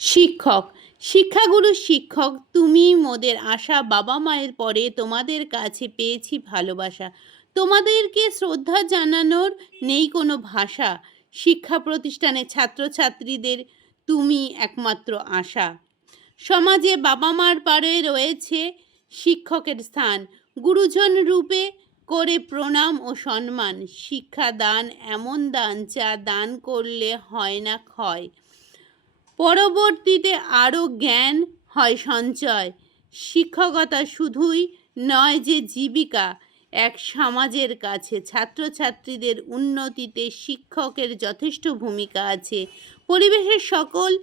শিক্ষক। শিক্ষাগুরু শিক্ষক তুমি মোদের আশা, বাবা মায়ের পরে তোমাদের কাছে পেয়েছি ভালোবাসা। তোমাদেরকে শ্রদ্ধা জানানোর নেই কোনো ভাষা। শিক্ষা প্রতিষ্ঠানে ছাত্রছাত্রীদের তুমি একমাত্র আশা। সমাজে বাবা মার পারে রয়েছে শিক্ষকের স্থান। গুরুজন রূপে করে প্রণাম ও সম্মান। শিক্ষা দান এমন দান যা দান করলে হয় না ক্ষয়। পরবর্তীতে আরও জ্ঞান হয় সঞ্চয়। শিক্ষকতা শুধুই নয় যে জীবিকা, এক সমাজের কাছে ছাত্রছাত্রীদের উন্নতিতে শিক্ষকের যথেষ্ট ভূমিকা আছে। পরিবেশের সকল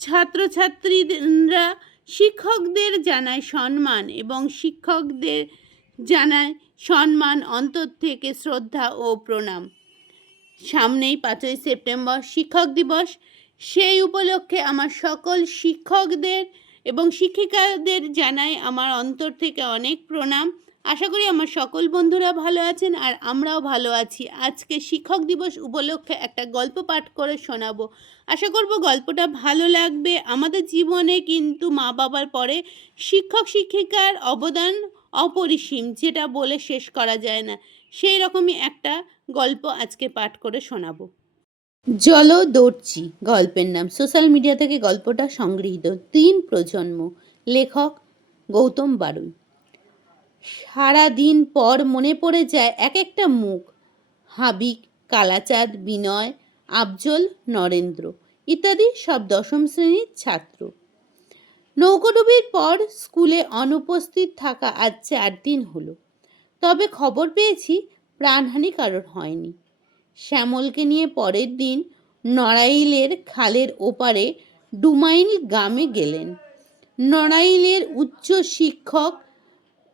ছাত্রছাত্রীরা শিক্ষকদের জানায় সম্মান এবং শিক্ষকদের জানায় সম্মান, অন্তর থেকে শ্রদ্ধা ও প্রণাম। সামনেই পাঁচই সেপ্টেম্বর শিক্ষক দিবস। সেই উপলক্ষে আমার সকল শিক্ষকদের এবং শিক্ষিকাদের জানাই আমার অন্তর থেকে অনেক প্রণাম। আশা করি আমার সকল বন্ধুরা ভালো আছেন আর আমরাও ভালো আছি। আজকে শিক্ষক দিবস উপলক্ষে একটা গল্প পাঠ করে শোনাবো। আশা করব গল্পটা ভালো লাগবে। আমাদের জীবনে কিন্তু মা বাবার পরে শিক্ষক, শিক্ষিকার অবদান অপরিসীম, যেটা বলে শেষ করা যায় না। সেই রকমই একটা গল্প আজকে পাঠ করে শোনাবো। জলদর্চি গল্পের নাম। সোশ্যাল মিডিয়া থেকে গল্পটা সংগৃহীত। তিন প্রজন্ম। লেখক গৌতম বারুই। সারা দিন পর মনে পড়ে যায় এক একটা মুখ। হাবিক কালাচাঁদ, বিনয়, আফজল, নরেন্দ্র ইত্যাদি সব দশম শ্রেণির ছাত্র। নৌকোডুবির পর স্কুলে অনুপস্থিত থাকা আজ চার দিন হলো। তবে খবর পেয়েছি প্রাণহানি কারোর হয়নি। শ্যামলকে নিয়ে পরের দিন নড়াইলের খালের ওপারে ডুমাইল গ্রামে গেলেন। নড়াইলের উচ্চ শিক্ষক,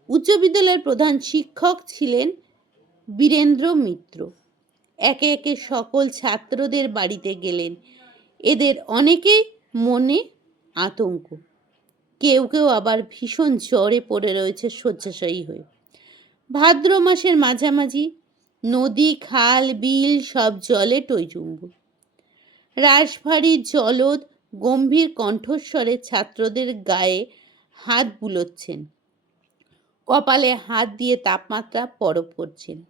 উচ্চ বিদ্যালয়ের প্রধান শিক্ষক ছিলেন বীরেন্দ্র মিত্র। একে একে সকল ছাত্রদের বাড়িতে গেলেন। এদের অনেকেই মনে আতঙ্ক। কেউ কেউ আবার ভীষণ জ্বরে পড়ে রয়েছে শয্যাশায়ী হয়ে। ভাদ্র মাসের মাঝামাঝি নদী, খাল, বিল, সব জলে টইচুম্বু রাশভারী জলদ গম্ভীর কণ্ঠস্বরে ছাত্রদের গায়ে হাত বুলোচ্ছেন। কপালে হাত দিয়ে তাপমাত্রা পরব করছেন।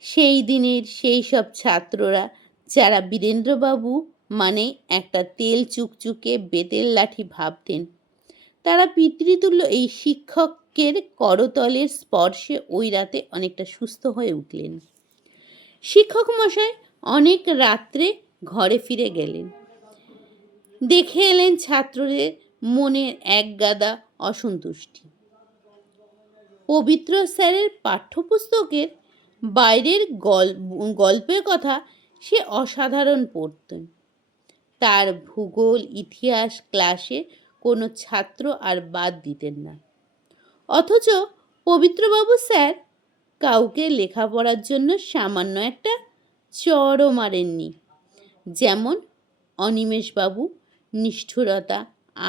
সেই দিনের সেই সব ছাত্ররা, যারা বীরেন্দ্রবাবু মানে একটা তেল চুকচুকে বেতের লাঠি ভাবতেন, তারা পিতৃতুল্য এই শিক্ষকের করতলের স্পর্শে ওই রাতে অনেকটা সুস্থ হয়ে উঠলেন। শিক্ষক মশাই অনেক রাত্রে ঘরে ফিরে গেলেন। দেখে এলেন ছাত্রদের মনের এক গাদা অসন্তুষ্টি। পবিত্র স্যারের পাঠ্যপুস্তকের বাইরের গল্পের কথা সে অসাধারণ পড়তেন। তার ভূগোল, ইতিহাস, ক্লাসে কোনো ছাত্র আর বাদ দিতেন না। অথচ পবিত্রবাবু স্যার, কাউকে লেখাপড়ার জন্য সামান্য একটা চড়ও মারেননি। যেমন অনিমেষবাবু, নিষ্ঠুরতা,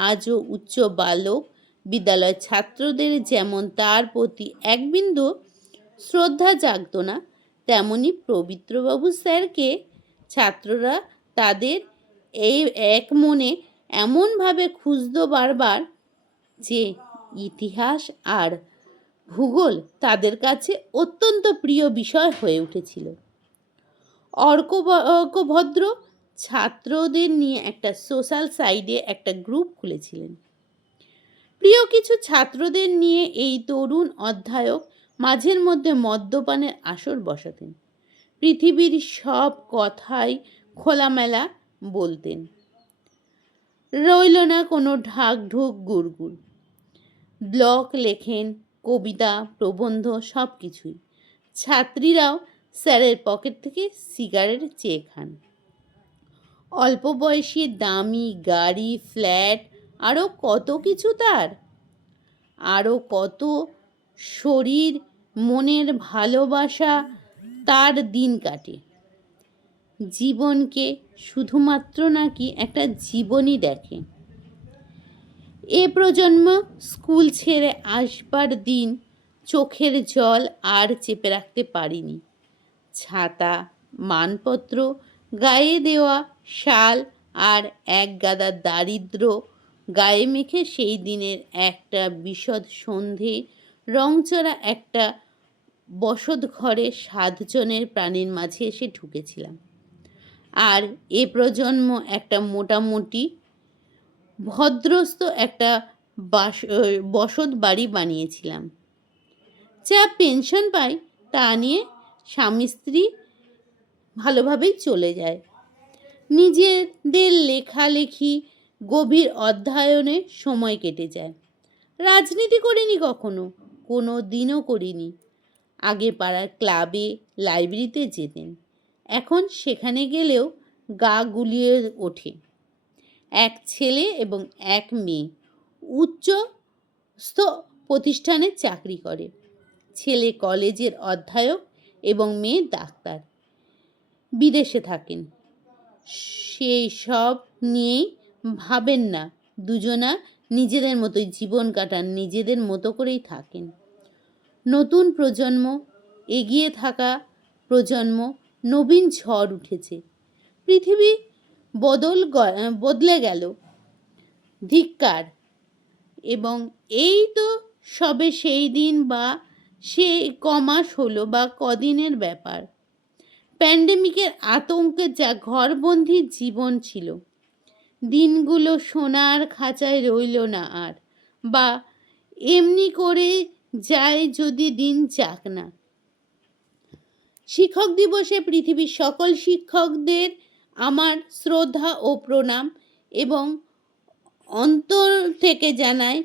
আজও উচ্চ বালক, বিদ্যালয়ের ছাত্রদের যেমন তার প্রতি এক বিন্দু শ্রদ্ধা জাগত না, তেমনি পবিত্রবাবু স্যারকে ছাত্ররা তাদের এই এক মনে এমনভাবে খুঁজত বারবার যে ইতিহাস আর ভূগোল তাদের কাছে অত্যন্ত প্রিয় বিষয় হয়ে উঠেছিল। অর্কভদ্র ছাত্রদের নিয়ে একটা সোশ্যাল সাইডে একটা গ্রুপ খুলেছিলেন। প্রিয় কিছু ছাত্রদের নিয়ে এই তরুণ অধ্যায়ক মাঝের মধ্যে মদ্যপানের আসর বসাতেন। পৃথিবীর সব কথাই খোলামেলা বলতেন। রইল না কোনো ঢাক ঢুক গুড়গুড়। ব্লক লেখেন, কবিতা, প্রবন্ধ সব কিছুই ছাত্রীরাও স্যারের পকেট থেকে সিগারেট চেয়ে খান। অল্প বয়সী দামি গাড়ি, ফ্ল্যাট আরও কত কিছু তার? আরও কত শরীর, মনের ভালোবাসা তার দিন কাটে। জীবনকে শুধুমাত্র নাকি একটা জীবনই দেখে। এ প্রজন্ম স্কুল ছেড়ে আসবার দিন চোখের জল আর চেপে রাখতে পারিনি। ছাতা, মানপত্র, গায়ে দেওয়া শাল আর এক গাদা দারিদ্র গায়ে মেখে সেই দিনের একটা বিশদ সন্ধে রংচড়া একটা বসত ঘরে সাতজনের প্রাণীর মাঝে এসে ঢুকেছিলাম। আর এ প্রজন্ম একটা মোটামুটি ভদ্রস্থ একটা বাস বসত বাড়ি বানিয়েছিলাম। যা পেনশন পাই তা নিয়ে স্বামী স্ত্রী ভালোভাবেই চলে যায়। নিজেদের লেখালেখি, গভীর অধ্যয়নে সময় কেটে যায়। রাজনীতি করিনি কখনো, কোনো দিনও করিনি। আগে পাড়ার ক্লাবে, লাইব্রেরিতে যেতেন। এখন সেখানে গেলেও গা গুলিয়ে ওঠে। এক ছেলে এবং এক মেয়ে। উচ্চস্থ প্রতিষ্ঠানে চাকরি করে। ছেলে কলেজের অধ্যায়ক এবং মেয়ে ডাক্তার। বিদেশে থাকেন। সেই সব নিয়েই ভাবেন না, দুজনা নিজেদের মতোই জীবন কাটান, নিজেদের মতো করেই থাকেন। নতুন প্রজন্ম, এগিয়ে থাকা প্রজন্ম, নবীন ঝড় উঠেছে। পৃথিবী বদল বদলে গেল। ধিক্কার। এবং এই তো সবে সেই দিন বা সে কমাস হলো বা কদিনের ব্যাপার। প্যান্ডেমিকের আতঙ্কে যা ঘরবন্দি জীবন ছিল। দিনগুলো সোনার খাঁচায় রইল না আর, বা এমনি করে যায় যদি দিন যাক না। শিক্ষক দিবসে পৃথিবীর সকল শিক্ষকদের আমার শ্রদ্ধা ও প্রণাম এবং অন্তর থেকে জানাই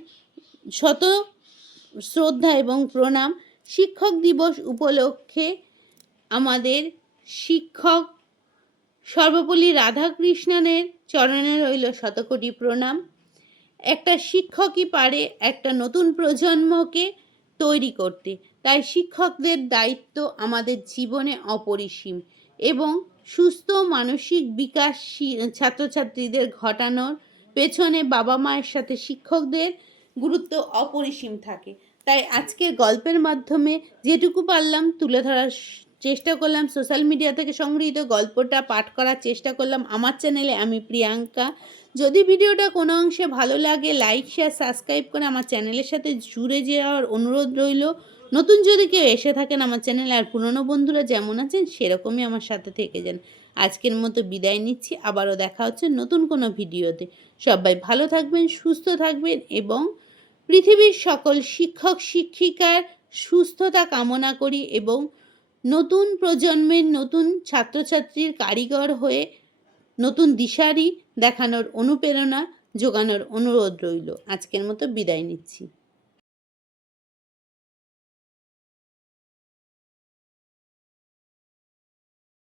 শত শ্রদ্ধা এবং প্রণাম। শিক্ষক দিবস উপলক্ষে আমাদের শিক্ষক সর্বপল্লী রাধাকৃষ্ণনের চরণে রইল শতকোটি প্রণাম। একটা শিক্ষকই পারে একটা নতুন প্রজন্মকে তৈরি করতে। তাই শিক্ষকদের দায়িত্ব আমাদের জীবনে অপরিসীম এবং সুস্থ মানসিক বিকাশ ছাত্রছাত্রীদের ঘটানোর পেছনে বাবা মায়ের সাথে শিক্ষকদের গুরুত্ব অপরিসীম থাকে। তাই আজকে গল্পের মাধ্যমে যেটুকু পারলাম তুলে ধরার চেষ্টা করলাম। সোশ্যাল মিডিয়া থেকে সংগৃহীত গল্পটা পাঠ করার চেষ্টা করলাম। আমার চ্যানেলে আমি প্রিয়াঙ্কা। যদি ভিডিওটা কোনো অংশে ভালো লাগে, লাইক, শেয়ার, সাবস্ক্রাইব করে আমার চ্যানেলের সাথে জুড়ে যাওয়ার অনুরোধ রইল। নতুন যদি কেউ এসে থাকেন আমার চ্যানেলে আর পুরনো বন্ধুরা যেমন আছেন, সেরকমই আমার সাথে থেকে যান। আজকের মতো বিদায় নিচ্ছি, আবারও দেখা হচ্ছে নতুন কোনো ভিডিওতে। সবাই ভালো থাকবেন, সুস্থ থাকবেন এবং পৃথিবীর সকল শিক্ষক, শিক্ষিকার সুস্থতা কামনা করি এবং নতুন প্রজন্মের নতুন ছাত্রছাত্রীর কারিগর হয়ে নতুন দিশারি দেখানোর অনুপ্রেরণা যোগানোর অনুরোধ রইল। আজকের মতো বিদায় নিচ্ছি।